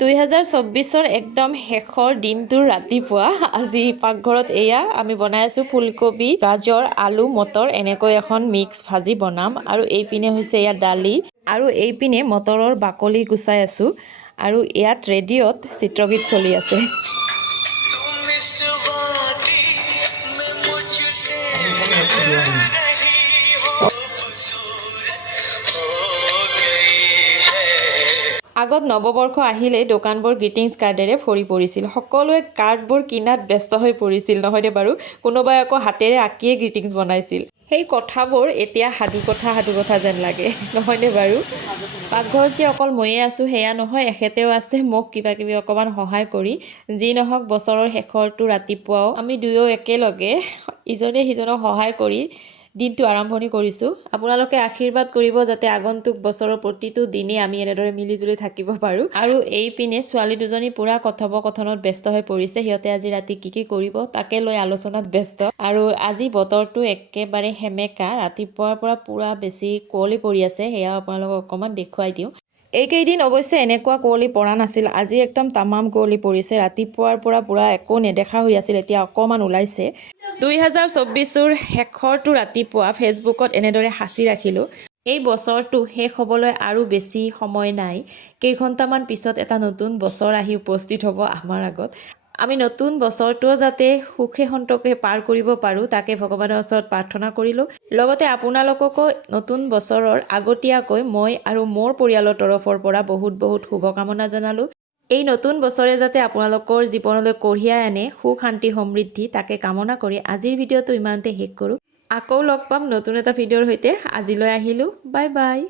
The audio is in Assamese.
2024 একদম শেষৰ দিনটোৰ ৰাতিপুৱা আজি পাকঘৰত এয়া আমি বনাই আছোঁ ফুলকবি গাজৰ আলু মটৰ এনেকৈ এখন মিক্স ভাজি বনাম আৰু এইপিনে হৈছে ইয়াত দালি আৰু এইপিনে মটৰৰ বাকলি গুচাই আছোঁ আৰু ইয়াত ৰেডিঅ'ত চিত্ৰগীত চলি আছে। আগত নৱবৰ্ষ আহিলেই দোকানবোৰ গ্ৰিটিংছ কাৰ্ডেৰে ভৰি পৰিছিল। সকলোৱে কাৰ্ডবোৰ কিনাত ব্যস্ত হৈ পৰিছিল নহয়নে বাৰু? কোনোবাই আকৌ হাতেৰে আঁকিয়ে গ্ৰিটিংছ বনাইছিল। সেই কথাবোৰ এতিয়া সাধু কথা যেন লাগে নহয়নে বাৰু? পাকঘৰত যে অকল ময়ে আছোঁ সেয়া নহয়, এখেতেও আছে মোক কিবা কিবি অকণমান সহায় কৰি। যি নহওক বছৰৰ শেষৰটো ৰাতিপুৱাও আমি দুয়ো একেলগে ইজনে সিজনক সহায় কৰি দিনটো আৰম্ভণি কৰিছোঁ। আপোনালোকে আশীৰ্বাদ কৰিব যাতে আগন্তুক বছৰৰ প্ৰতিটো দিনেই আমি এনেদৰে মিলিজুলি থাকিব পাৰোঁ। আৰু এইপিনে ছোৱালী দুজনী পূৰা কথোপকথনত ব্যস্ত হৈ পৰিছে। সিহঁতে আজি ৰাতি কি কৰিব তাকে লৈ আলোচনাত ব্যস্ত। আৰু আজি বতৰটো একেবাৰে সেমেকা, ৰাতিপুৱাৰ পৰা পূৰা বেছি কুঁৱলী পৰি আছে, সেয়া আপোনালোকক অকণমান দেখুৱাই দিওঁ। এইকেইদিন অৱশ্যে এনেকুৱা কুঁৱলী পৰা নাছিল, আজি একদম তামাম কুঁৱলী পৰিছে। ৰাতিপুৱাৰ পৰা পূৰা একো নেদেখা হৈ আছিল, এতিয়া অকণমান ওলাইছে। 2024ৰ শেষৰটো ৰাতিপুৱা ফেচবুকত এনেদৰে সাঁচি ৰাখিলোঁ। এই বছৰটো শেষ হ'বলৈ আৰু বেছি সময় নাই, কেইঘণ্টামান পিছত এটা নতুন বছৰ আহি উপস্থিত হ'ব আমাৰ আগত। আমি নতুন বছৰটোও যাতে সুখে সন্তোষে পাৰ কৰিব পাৰোঁ তাকে ভগৱানৰ ওচৰত প্ৰাৰ্থনা কৰিলোঁ। লগতে আপোনালোককো নতুন বছৰৰ আগতীয়াকৈ মই আৰু মোৰ পৰিয়ালৰ তৰফৰ পৰা বহুত শুভকামনা জনালোঁ। এই নতুন বছৰে যাতে আপোনালোকৰ জীৱনলৈ কঢ়িয়াই আনে সুখ শান্তি সমৃদ্ধি তাকে কামনা কৰি আজিৰ ভিডিঅ'টো ইমানতে শেষ কৰোঁ। আকৌ লগ পাম নতুন এটা ভিডিঅ'ৰ সৈতে। আজিলৈ আহিলোঁ, বাই বাই।